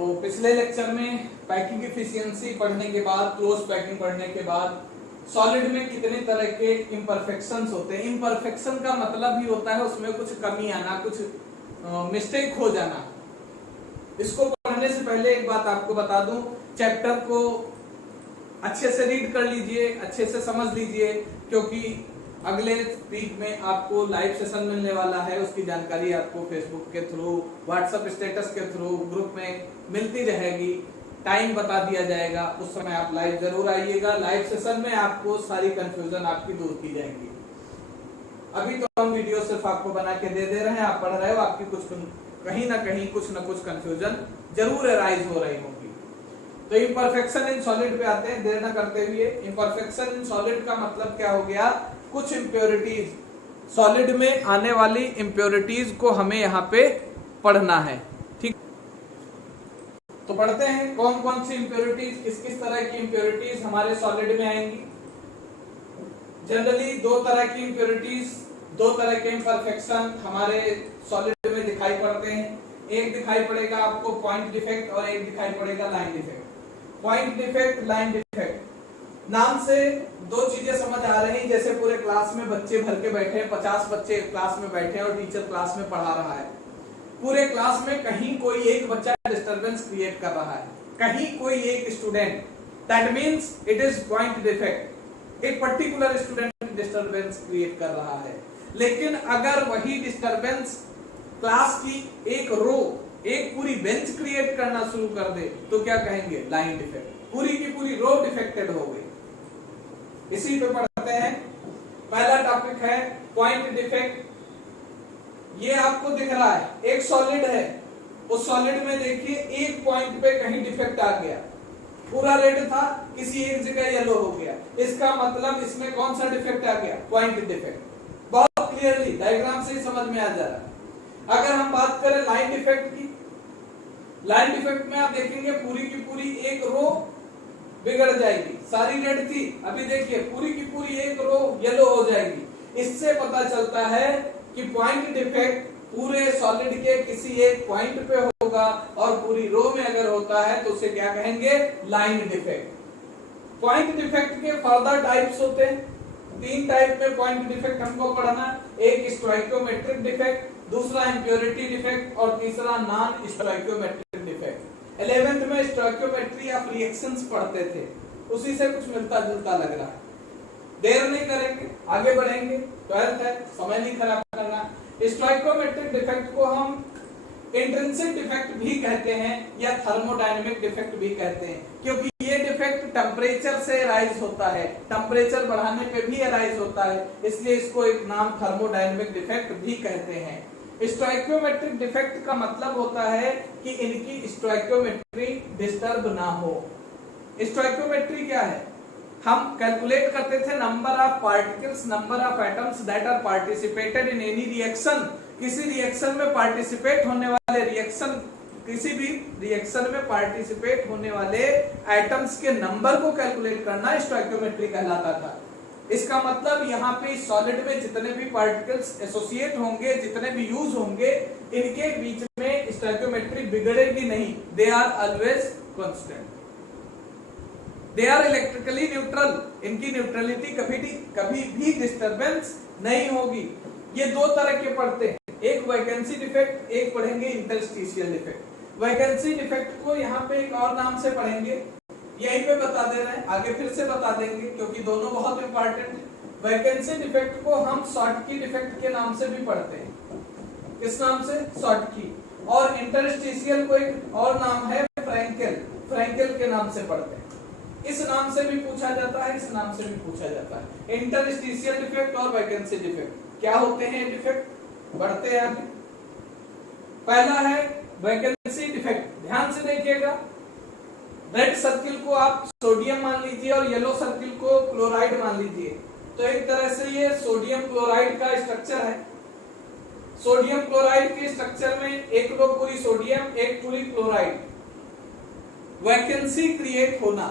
तो पिछले लेक्चर में पैकिंग एफिशिएंसी पढ़ने के बाद, क्लोज पैकिंग पढ़ने के बाद सॉलिड में कितने तरह के इम्परफेक्शंस होते हैं। इम्परफेक्शन का मतलब ही होता है उसमें कुछ कमी आना, कुछ मिस्टेक हो जाना। इसको पढ़ने से पहले एक बात आपको बता दूं, चैप्टर को अच्छे से रीड कर लीजिए, अच्छे से समझ लीजिए, क्योंकि अगले वीक में आपको लाइव सेशन मिलने वाला है। उसकी जानकारी आपको फेसबुक के थ्रू, व्हाट्सएप स्टेटस के थ्रू, ग्रुप में मिलती रहेगी। टाइम बता दिया जाएगा, उस समय आप लाइव जरूर आइएगा। लाइव सेशन में आपको सारी कंफ्यूजन आपकी दूर की जाएगी। अभी तो हम वीडियो सिर्फ आपको बना के दे रहे हैं, आप पढ़ रहे हो, आपकी कुछ कहीं ना कहीं कुछ ना कुछ कंफ्यूजन जरूर अराइज हो रही होगी। तो इम्परफेक्शन इन सॉलिड पे आते हैं, देर न करते हुए। इम्परफेक्शन इन सॉलिड का मतलब क्या हो गया? कुछ इम्प्योरिटीज, सॉलिड में आने वाली इम्प्योरिटीज को हमें यहाँ पे पढ़ना है। ठीक, तो पढ़ते हैं कौन कौन सी इम्प्योरिटीज, किस किस तरह की इम्प्योरिटीज हमारे सॉलिड में आएंगी। जनरली दो तरह की इम्प्योरिटीज, दो तरह के इम्परफेक्शन हमारे सॉलिड में दिखाई पड़ते हैं। एक दिखाई पड़ेगा आपको पॉइंट डिफेक्ट और एक दिखाई पड़ेगा line defect. Point defect, line defect, नाम से दो चीजें समझ आ रही हैं। जैसे पूरे क्लास में बच्चे भर के बैठे हैं, 50 बच्चे क्लास में बैठे हैं और टीचर क्लास में पढ़ा रहा है। पूरे क्लास में कहीं कोई एक बच्चा डिस्टरबेंस क्रिएट कर रहा है, कहीं कोई एक student, that means it is point defect. एक पर्टिकुलर स्टूडेंट डिस्टरबेंस क्रिएट कर रहा है। लेकिन अगर वही डिस्टरबेंस क्लास की एक रो, एक पूरी बेंच क्रिएट करना शुरू कर दे तो क्या कहेंगे? Line defect. पूरी की पूरी रो डिफेक्टेड हो गई। इसी पे पढ़ते हैं। पहला टॉपिक है पॉइंट डिफेक्ट। ये आपको दिख रहा है, एक सॉलिड है, उस सॉलिड में देखिए एक पॉइंट पे कहीं डिफेक्ट आ गया। पूरा रेड था, किसी एक जगह येलो हो गया। इसका मतलब इसमें कौन सा डिफेक्ट आ गया? Point defect. बहुत क्लियरली डायग्राम से ही समझ में आ जा रहा है। अगर हम बात करें लाइन डिफेक्ट की, लाइन डिफेक्ट में आप देखेंगे पूरी की पूरी एक रो बिगड़ जाएगी। सारी रेड थी, अभी देखिए पूरी की पूरी एक रो येलो हो जाएगी। इससे पता चलता है कि पॉइंट डिफेक्ट पूरे सॉलिड के किसी एक पॉइंट पे होगा और पूरी रो में अगर होता है तो उसे क्या कहेंगे? Line defect. पॉइंट डिफेक्ट के फर्दर टाइप्स होते हैं। 3 टाइप में पॉइंट डिफेक्ट हमको पढ़ना। एक स्टोइकियोमेट्रिक डिफेक्ट, दूसरा इम्प्योरिटी डिफेक्ट और तीसरा नॉन स्टोइकियोमेट्रिक डिफेक्ट। 11th में स्टोइकियोमेट्री ऑफ रिएक्शंस पढ़ते थे, उसी से कुछ मिलता जुलता लग रहा है। देर नहीं करेंगे, आगे बढ़ेंगे। 12th है, समय नहीं खराब करना। स्टोइकियोमेट्रिक डिफेक्ट को हम इंट्रिंसिक डिफेक्ट भी कहते हैं या थर्मोडायनेमिक डिफेक्ट भी कहते हैं, क्योंकि ये डिफेक्ट टेम्परेचर से अराइज होता है, टेम्परेचर बढ़ाने पे भी अराइज होता है, इसलिए इसको एक नाम थर्मोडायनेमिक डिफेक्ट भी कहते हैं। स्टोइकियोमेट्रिक डिफेक्ट का मतलब होता है कि इनकी स्टोइकियोमेट्री डिस्टर्ब ना हो। स्टोइकियोमेट्री क्या है? हम कैलकुलेट करते थे number of particles, number of atoms that are participated in any reaction. किसी रिएक्शन में पार्टिसिपेट होने वाले किसी भी रिएक्शन में पार्टिसिपेट होने वाले एटम्स के नंबर को कैलकुलेट करना स्टोइकियोमेट्री कहलाता था। इसका मतलब यहाँ पे सॉलिड में जितने भी पार्टिकल्स एसोसिएट होंगे, जितने भी यूज होंगे, इनके बीच में स्टोइकियोमेट्री बिगड़ेगी नहीं। They are always constant, they are electrically neutral. इनकी न्यूट्रलिटी कभी भी डिस्टर्बेंस नहीं होगी। ये दो तरह के पढ़ते हैं, एक वैकेंसी डिफेक्ट, एक पढ़ेंगे इंटरस्टिशियल डिफेक्ट। वैकेंसी डिफेक्ट को यहाँ पे एक और नाम से पढ़ेंगे, यहीं पे बता दे रहे हैं, आगे फिर से बता देंगे क्योंकि दोनों बहुत इंपॉर्टेंट है। वैकेंसी डिफेक्ट को हम शॉर्टकी डिफेक्ट के नाम से भी पढ़ते हैं। किस नाम से? शॉर्टकी। और इंटरस्टिशियल को एक और नाम है फ्रैंकेल, फ्रैंकेल के नाम से पढ़ते हैं। इस नाम से भी पूछा जाता है, इस नाम से भी पूछा जाता है। इंटरस्टिशियल डिफेक्ट और वैकेंसी डिफेक्ट क्या होते हैं? डिफेक्ट बढ़ते हैं आगे। पहला है वैकेंसी डिफेक्ट। ध्यान से देखिएगा, रेड सर्किल को आप सोडियम मान लीजिए और येलो सर्किल को क्लोराइड मान लीजिए। तो एक तरह से ये सोडियम क्लोराइड का स्ट्रक्चर है। सोडियम क्लोराइड के स्ट्रक्चर में एक रो पूरी सोडियम, एक पूरी क्लोराइड। वैकेंसी क्रिएट होना,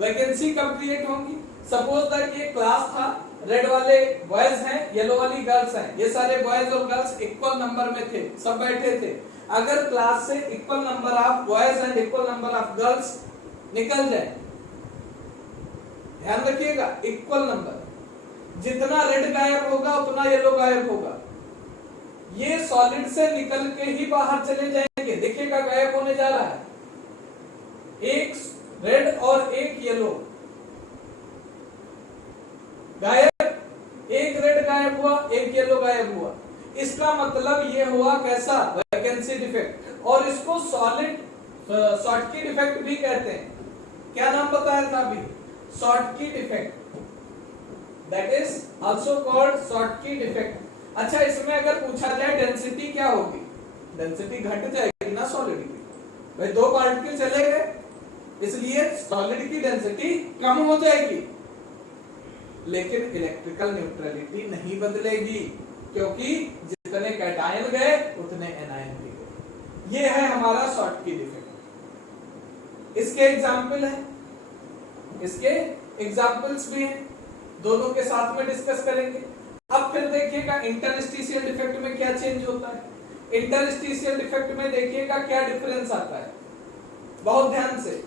वैकेंसी कब क्रिएट होगी? सपोज दैट ये क्लास था, रेड वाले बॉयज हैं, येलो वाली गर्ल्स हैं, ये सारे बॉयज और गर्ल्स इक्वल नंबर में थे, सब बैठे थे। अगर क्लास से equal number of boys and equal number of girls निकल जाए, ध्यान रखिएगा, इक्वल नंबर, जितना रेड गायब होगा उतना येलो गायब होगा, ये सॉलिड से निकल के ही बाहर चले जाएंगे। देखिएगा गायब होने जा रहा है, एक रेड और एक येलो गायब, एक रेड गायब हुआ, एक येलो गायब हुआ। इसका मतलब ये हुआ कैसा, वैकेंसी डिफेक्ट, और इसको सॉलिड शॉर्टकी डिफेक्ट भी कहते हैं। क्या नाम बताया था अभी, Schottky defect, that is also called Schottky defect. अच्छा, इसमें अगर पूछा जाए डेंसिटी क्या होगी, डेंसिटी घट जाएगी ना सॉलिड की, भाई दो पार्टिकल चले गए इसलिए सॉलिड की डेंसिटी कम हो जाएगी, लेकिन इलेक्ट्रिकल न्यूट्रलिटी नहीं बदलेगी, क्योंकि जितने कैटायन गए उतने एनायन भी गए। ये है हमारा शॉर्टकी डिफेक्ट। इसके एग्जाम्पल है, इसके एग्जाम्पल्स भी हैं, दोनों के साथ में डिस्कस करेंगे। अब फिर देखिएगा इंटरस्टिशियल डिफेक्ट में क्या चेंज होता है। इंटरस्टिशियल डिफेक्ट में देखिएगा क्या डिफरेंस आता है, बहुत ध्यान से।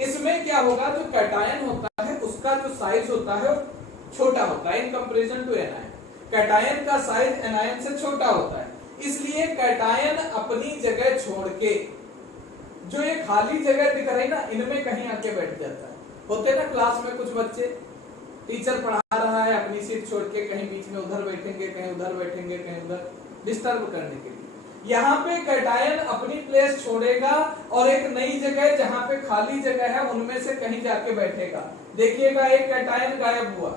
इसमें क्या होगा, जो कैटायन होता है उसका जो साइज होता है छोटा होता है in comparison to anion. Cation का साइज एनायन से छोटा होता है, इसलिए कैटायन अपनी जगह छोड़ के, जो ये खाली जगह दिख रही ना, इनमें कहीं आके बैठ जाता है। होते ना क्लास में कुछ बच्चे, टीचर पढ़ा रहा है, अपनी सीट छोड़ के कहीं बीच में उधर बैठेंगे, कहीं उधर बैठेंगे, कहीं उधर, डिस्टर्ब करने के लिए। यहाँ पे कैटायन अपनी प्लेस छोड़ेगा और एक नई जगह जहाँ पे खाली जगह है उनमें से कहीं जाके बैठेगा। देखिएगा एक कैटायन गायब हुआ,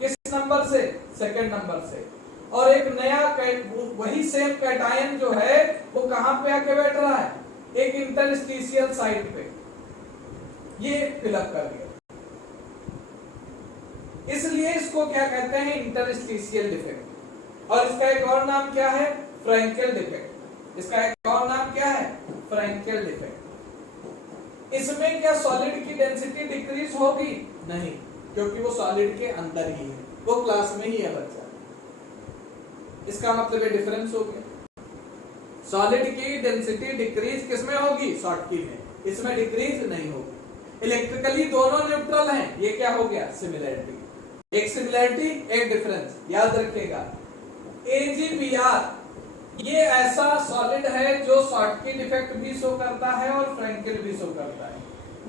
किस नंबर से, सेकंड नंबर से, और एक नया वही सेम कैटायन जो है वो कहां पे आके बैठ रहा है, एक इंटरस्टिशियल साइट पे, ये फिलअप कर दिया। इसलिए इसको क्या कहते हैं, इंटरस्टिशियल डिफेक्ट। और इसका एक और नाम क्या है, फ्रैंकेल डिफेक्ट। इसका एक और नाम क्या है, फ्रैंकेल डिफेक्ट। इसमें क्या सॉलिड की डेंसिटी डिक्रीज होगी, नहीं, क्योंकि वो सॉलिड के अंदर ही है, वो क्लास में ही है बच्चा। इसका मतलब ये डिफरेंस हो गया, सॉलिड की डेंसिटी डिक्रीज किसमें होगी, शॉर्टकी में, इसमें डिक्रीज नहीं होगी। इलेक्ट्रिकली दोनों न्यूट्रल हैं, ये क्या हो गया, सिमिलैरिटी। एक सिमिलैरिटी एक डिफरेंस, याद रखिएगा। AgBr ये ऐसा सॉलिड है जो शॉर्टकी डिफेक्ट भी शो करता है और फ्रैंकेल भी शो करता है।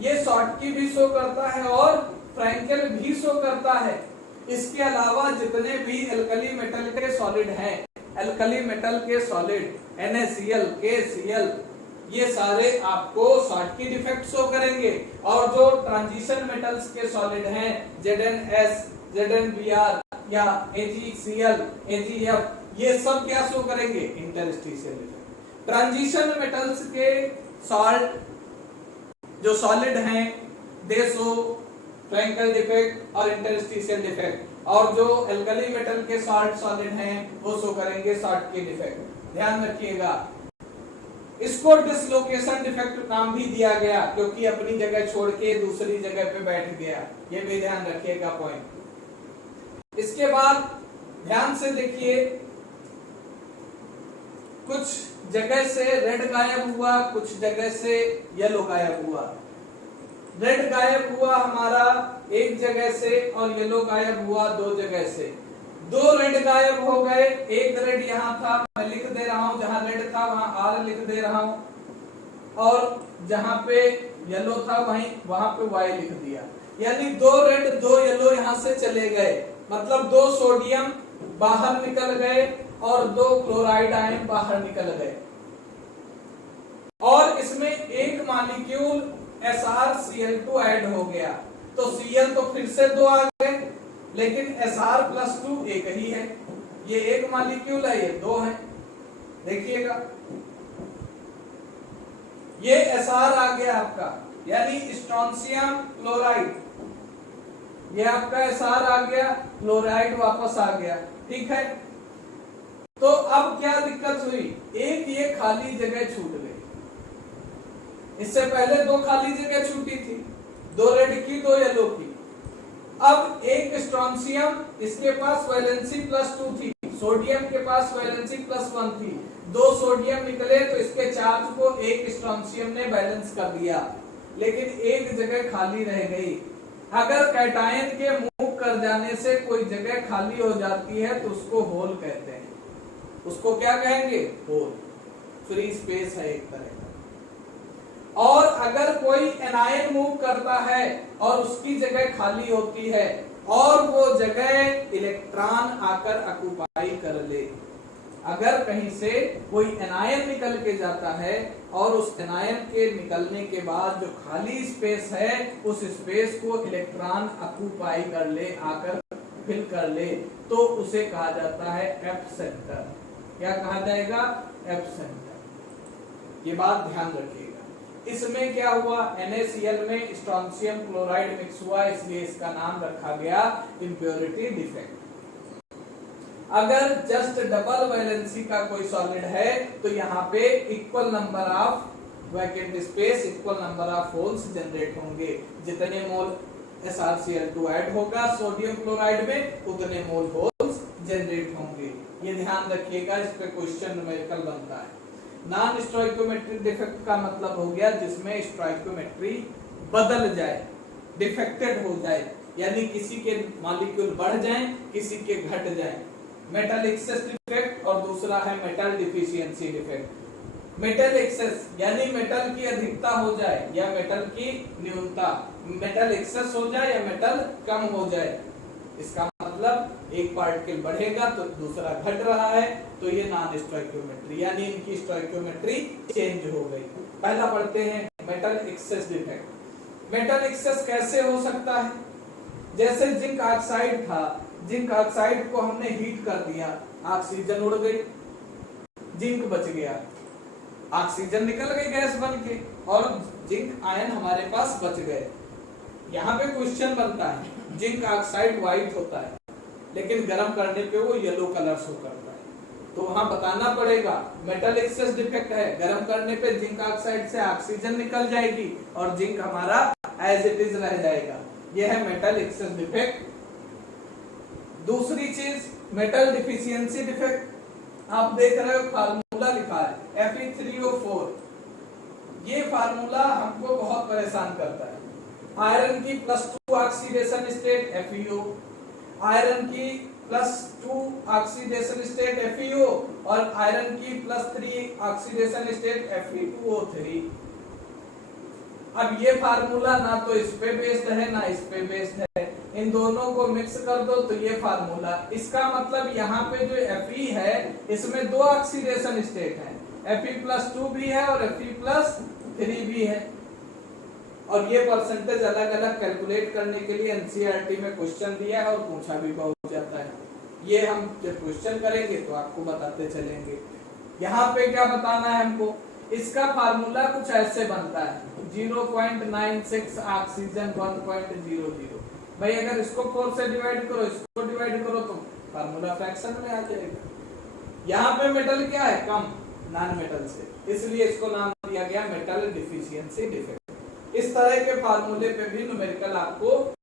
ये शॉर्टकी भी शो करता है और फ्रैंकेल भी शो करता है। इसके अलावा जितने भी एल्कली मेटल के सॉलिड हैं, एल्कली मेटल के सॉलिड NaCl, KCl, ये सारे आपको शॉर्टकी डिफेक्ट शो करेंगे। और जो ट्रांजिशन मेटल्स के सॉलिड हैं, ZnS, ZnBr या AgCl, AgF, ये सब क्या शो करेंगे, इंटरस्टिशियल डिफेक्ट। ट्रांजिशन मेटल्स के सॉल्ट जो सॉलिड हैं दे शो फ्रैंकेल डिफेक्ट और इंटरस्टिशियल डिफेक्ट, और जो एल्कली मेटल के सॉल्ट सॉलिड हैं वो शो करेंगे शॉर्टकी डिफेक्ट। ध्यान रखिएगा, इसको डिसलोकेशन डिफेक्ट नाम भी दिया गया, क्योंकि अपनी जगह छोड़ के दूसरी जगह पे बैठ गया, ये भी ध्यान रखिएगा पॉइंट। इसके बाद ध्यान से देखिए, कुछ जगह से रेड गायब हुआ, कुछ जगह से येलो गायब हुआ। रेड गायब हुआ हमारा एक जगह से और येलो गायब हुआ दो जगह से। दो रेड गायब हो गए, एक रेड यहाँ था, मैं लिख दे रहा हूं, जहां रेड था वहां R लिख दे रहा हूं, और जहां पे येलो था वहां पे Y लिख दिया। यानी दो रेड दो येलो यहां से चले गए, मतलब दो सोडियम बाहर निकल गए और दो क्लोराइड आयन बाहर निकल गए। और इसमें एक मॉलिक्यूल SrCl2 ऐड हो गया, तो Cl तो फिर से दो आ गए, लेकिन Sr+2 एक ही है। ये एक मॉलिक्यूल है, ये दो है, देखिएगा ये Sr आ गया आपका, यानी स्ट्रोंशियम क्लोराइड, ये आपका Sr आ गया, क्लोराइड वापस आ गया, ठीक है। तो अब क्या दिक्कत हुई, एक ये खाली जगह छूट गई, इससे पहले दो खाली जगह छूटी थी, दो रेड की दो येलो की। अब एक स्ट्रोंशियम, इसके पास वैलेंसी +2 थी, सोडियम के पास वैलेंसी +1 थी, 2 सोडियम निकले तो इसके चार्ज को एक स्ट्रोंशियम ने बैलेंस कर दिया, लेकिन एक जगह खाली रह गई। अगर कैटायन के मूव कर जाने से कोई जगह खाली हो जाती है तो उसको होल कहते हैं। उसको क्या कहेंगे? होल, फ्री स्पेस है एक तरह का। और अगर कोई एनायन मूव करता है और उसकी जगह खाली होती है और वो जगह इलेक्ट्रॉन आकर ऑक्युपाई कर ले, अगर कहीं से कोई एनायन निकल के जाता है और उस एनायन के निकलने के बाद जो खाली स्पेस है उस स्पेस को इलेक्ट्रॉन ऑक्युपाई कर ले, आकर फिल कर ले, तो उसे कहा जाता है एफ सेंटर। क्या कहा जाएगा? F centre. ये बात ध्यान रखिएगा। इसमें क्या हुआ? NaCl में स्ट्रोंशियम क्लोराइड मिक्स हुआ, इसलिए इसका नाम रखा गया इम्प्योरिटी डिफेक्ट। अगर जस्ट डबल वैलेंसी का कोई सॉलिड है तो यहाँ पे equal number of vacant space, equal number of holes generate होंगे। जितने मोल SrCl2 ऐड होगा सोडियम क्लोराइड में, उतने मोल होल्स जनरेट होंगे। ये ध्यान रखिएगा, इस पे क्वेश्चन न्यूमेरिकल बनता है। नॉन स्टोइकोमेट्रिक डिफेक्ट का मतलब हो गया जिसमें स्टोइकोमेट्री बदल जाए, डिफेक्टेड हो जाए, यानी किसी के मॉलिक्यूल बढ़ जाएं, किसी के घट जाएं। मेटल एक्सेस डिफेक्ट और दूसरा है metal deficiency defect. Metal access यानी मेटल की अधिकता हो जाए या मेटल की न्यूनता, मेटल एक्सेस हो जाए या मेटल कम हो जाए। इसका मतलब एक पार्टिकल बढ़ेगा तो दूसरा घट रहा है, तो ये नॉन स्टोइकियोमेट्री, यानी इनकी स्टोइकियोमेट्री चेंज हो गई। पहला पढ़ते हैं metal access defect. Metal access कैसे हो सकता है? जैसे जिंक ऑक्साइड था, जिंक ऑक्साइड को हमने हीट कर दिया, ऑक्सीजन उड़ गई, जिंक बच गया, ऑक्सीजन निकल गई गैस बन के और जिंक आयन हमारे पास बच गए। यहाँ पे क्वेश्चन बनता है, जिंक ऑक्साइड व्हाइट होता है लेकिन गर्म करने पे वो येलो कलर शो करता है, तो वहां बताना पड़ेगा मेटल एक्सेस डिफेक्ट है, गर्म करने पे जिंक ऑक्साइड से ऑक्सीजन निकल जाएगी और जिंक हमारा एज इट इज रह जाएगा। यह है मेटल एक्सेस डिफेक्ट। दूसरी चीज मेटल डिफिशियंसी डिफेक्ट। आप देख रहे हो फार्मूला लिखा है Fe3O4। ये फार्मूला हमको बहुत परेशान करता है। आयरन की +2 ऑक्सीडेशन स्टेट FeO, आयरन की +2 ऑक्सीडेशन स्टेट FeO और आयरन की +3 ऑक्सीडेशन स्टेट Fe2O3। अब ये फार्मूला ना तो इस पे बेस्ड है ना इस पे बेस्ड है, इन दोनों को मिक्स कर दो तो ये फार्मूला। इसका मतलब यहाँ पे जो Fe है इसमें 2 ऑक्सीडेशन स्टेट है, Fe+2 भी है और Fe+3 भी है। और ये परसेंटेज अलग अलग कैलकुलेट करने के लिए NCERT में क्वेश्चन दिया है और पूछा भी बहुत जाता है। ये हम जब क्वेश्चन करेंगे तो आपको बताते चलेंगे। यहाँ पे क्या बताना है हमको? इसका फार्मूला कुछ ऐसे बनता है 0.96 ऑक्सीजन 1.00। भाई अगर इसको 4 से डिवाइड करो, इसको डिवाइड करो तो फार्मूला फ्रैक्शन में आ जाएगा। यहाँ पे मेटल क्या है? कम, नॉन मेटल से, इसलिए इसको नाम दिया गया मेटल डिफिशियंसी डिफेक्ट। इस तरह के फार्मूले पे भी न्यूमेरिकल आपको